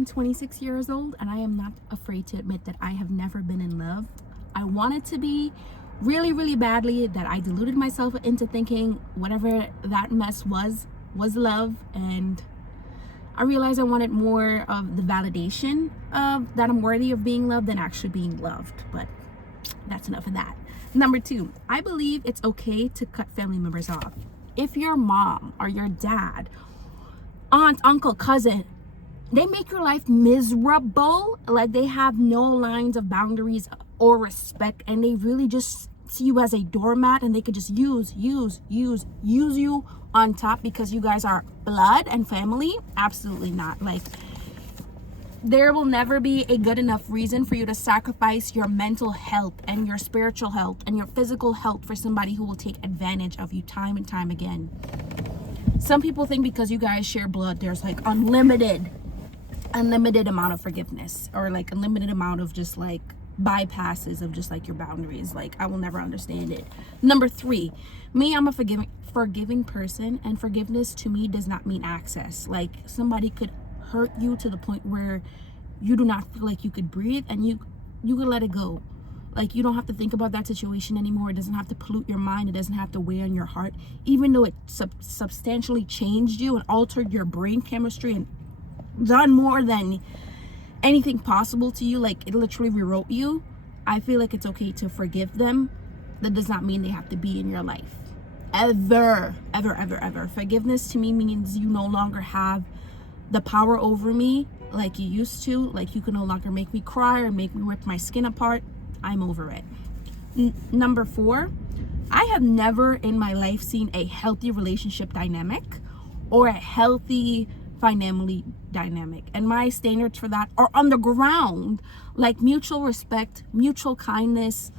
I'm 26 years old and I am not afraid to admit that I have never been in love. I wanted to be really, really badly, that I deluded myself into thinking whatever that mess was love, and I realized I wanted more of the validation of that I'm worthy of being loved than actually being loved. But that's enough of that. Number 2, I believe it's okay to cut family members off. If your mom or your dad, aunt, uncle, cousin, they make your life miserable, like they have no lines of boundaries or respect, and they really just see you as a doormat, and they could just use you on top because you guys are blood and family. Absolutely not. Like, there will never be a good enough reason for you to sacrifice your mental health and your spiritual health and your physical health for somebody who will take advantage of you time and time again. Some people think because you guys share blood, there's like unlimited amount of forgiveness, or like unlimited amount of just like bypasses of just like your boundaries. Like, I will never understand it. Number 3, me, I'm a forgiving person, and forgiveness to me does not mean access. Like, somebody could hurt you to the point where you do not feel like you could breathe, and you could let it go. Like, you don't have to think about that situation anymore. It doesn't have to pollute your mind. It doesn't have to weigh on your heart, even though it substantially changed you and altered your brain chemistry and done more than anything possible to you. Like, it literally rewrote you. I feel like it's okay to forgive them. That does not mean they have to be in your life ever. Forgiveness to me means you no longer have the power over me like you used to. Like, you can no longer make me cry or make me rip my skin apart. I'm over it. Number 4, I have never in my life seen a healthy relationship dynamic or a healthy family dynamic, and my standards for that are on the ground. Like, mutual respect, mutual kindness,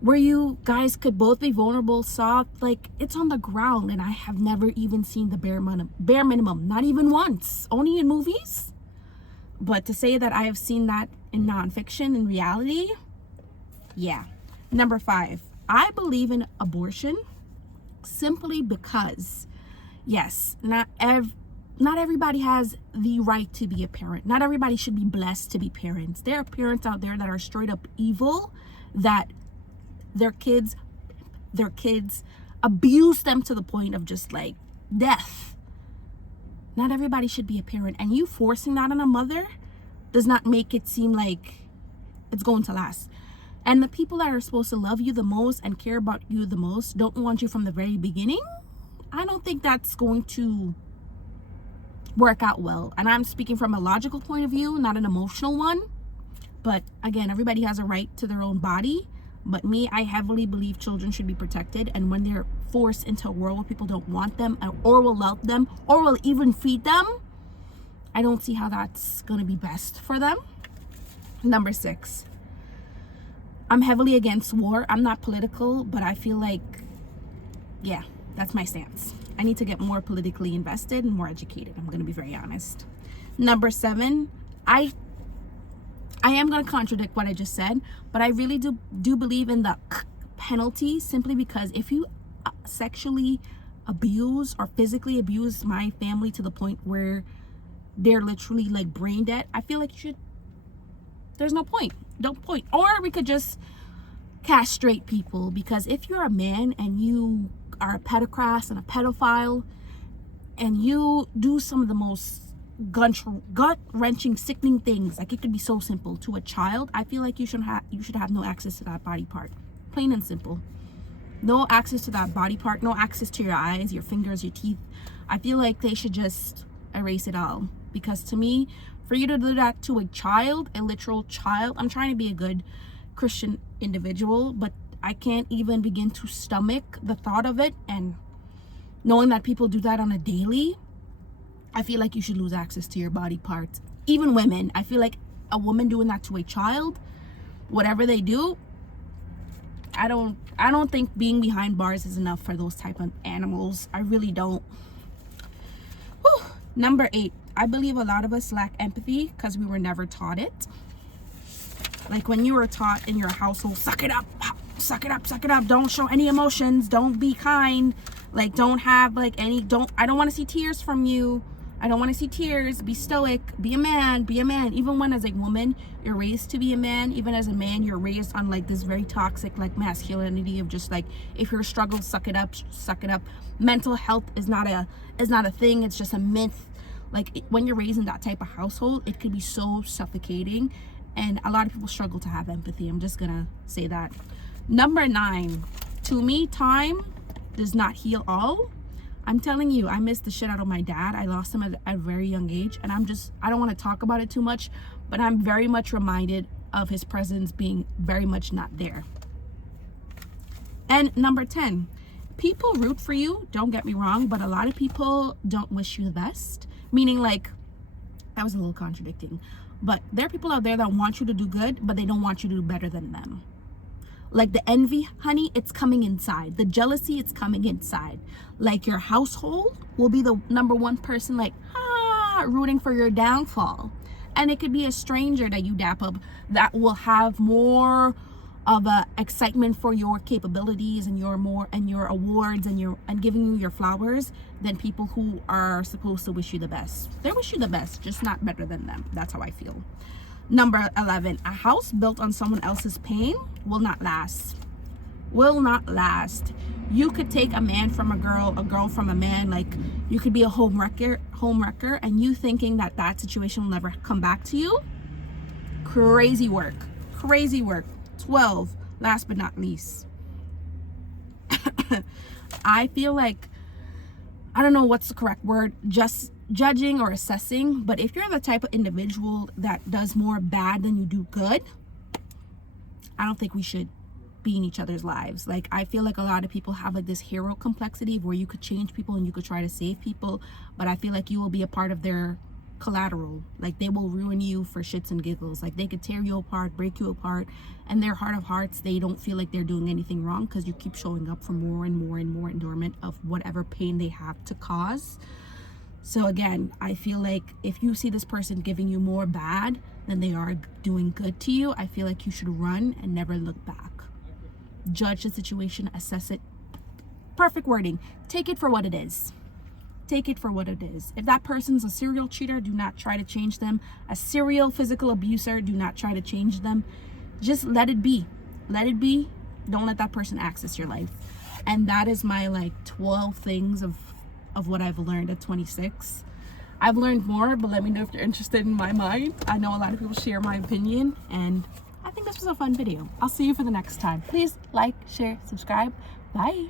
where you guys could both be vulnerable, soft, like, it's on the ground. And I have never even seen the bare minimum, not even once, only in movies. But to say that I have seen that in nonfiction, in reality, yeah. Number 5, I believe in abortion simply because, yes, not everybody has the right to be a parent. Not everybody should be blessed to be parents. There are parents out there that are straight up evil, that their kids abuse them to the point of just like death. Not everybody should be a parent, and you forcing that on a mother does not make it seem like it's going to last. And the people that are supposed to love you the most and care about you the most don't want you from the very beginning. I don't think that's going to work out well. And I'm speaking from a logical point of view, not an emotional one. But again, everybody has a right to their own body. But me, I heavily believe children should be protected. And when they're forced into a world where people don't want them or will love them or will even feed them, I don't see how that's going to be best for them. Number 6, I'm heavily against war. I'm not political, but I feel like, yeah, that's my stance. I need to get more politically invested and more educated. I'm going to be very honest. Number 7, I am going to contradict what I just said, but I really do believe in the penalty, simply because if you sexually abuse or physically abuse my family to the point where they're literally like brain dead, I feel like there's no point. Or we could just castrate people, because if you're a man and you are a pedocrat and a pedophile and you do some of the most gut-wrenching, sickening things, like, it could be so simple to a child, I feel like you should have no access to that body part. Plain and simple. No access to that body part, no access to your eyes, your fingers, your teeth. I feel like they should just erase it all, because to me, for you to do that to a child, a literal child, I'm trying to be a good Christian individual, but I can't even begin to stomach the thought of it. And knowing that people do that on a daily, I feel like you should lose access to your body parts. Even women, I feel like a woman doing that to a child, whatever they do, I don't think being behind bars is enough for those type of animals. I really don't. Whew. Number 8, I believe a lot of us lack empathy because we were never taught it. Like, when you were taught in your household, suck it up, don't show any emotions, don't be kind, like, don't have like I don't want to see tears from you, I don't want to see tears. Be stoic. Be a man. Be a man. Even when as a woman, you're raised to be a man. Even as a man, you're raised on like this very toxic like masculinity of just like, if you're struggling, suck it up, suck it up. Mental health is not a thing. It's just a myth. Like when you're raised in that type of household, it could be so suffocating. And a lot of people struggle to have empathy. I'm just gonna say that. Number 9, to me, time does not heal all. I'm telling you, I missed the shit out of my dad. I lost him at a very young age, and I don't want to talk about it too much, but I'm very much reminded of his presence being very much not there. And number 10, people root for you, don't get me wrong, but a lot of people don't wish you the best. Meaning, like, that was a little contradicting, but there are people out there that want you to do good, but they don't want you to do better than them. Like the envy, honey, it's coming inside. The jealousy, it's coming inside. Like your household will be the number one person like, rooting for your downfall. And it could be a stranger that you dap up that will have more of a excitement for your capabilities and your awards and giving you your flowers than people who are supposed to wish you the best. They wish you the best, just not better than them. That's how I feel. Number 11, a house built on someone else's pain will not last. Will not last. You could take a man from a girl from a man. Like you could be a home wrecker, and you thinking that situation will never come back to you. Crazy work. 12, last but not least. I feel like, I don't know what's the correct word, just judging or assessing, but if you're the type of individual that does more bad than you do good, I don't think we should be in each other's lives. Like I feel like a lot of people have like this hero complexity where you could change people and you could try to save people, but I feel like you will be a part of their collateral. Like they will ruin you for shits and giggles. Like they could tear you apart, break you apart, and their heart of hearts, they don't feel like they're doing anything wrong because you keep showing up for more and more and more endurement of whatever pain they have to cause. So again, I feel like if you see this person giving you more bad than they are doing good to you, I feel like you should run and never look back. Judge the situation, assess it. Perfect wording. Take it for what it is. Take it for what it is. If that person's a serial cheater, do not try to change them. A serial physical abuser, do not try to change them. Just let it be. Let it be. Don't let that person access your life. And that is my like 12 things of what I've learned at 26. I've learned more, but let me know if you're interested in my mind. I know a lot of people share my opinion, and I think this was a fun video. I'll see you for the next time. Please like, share, subscribe. Bye.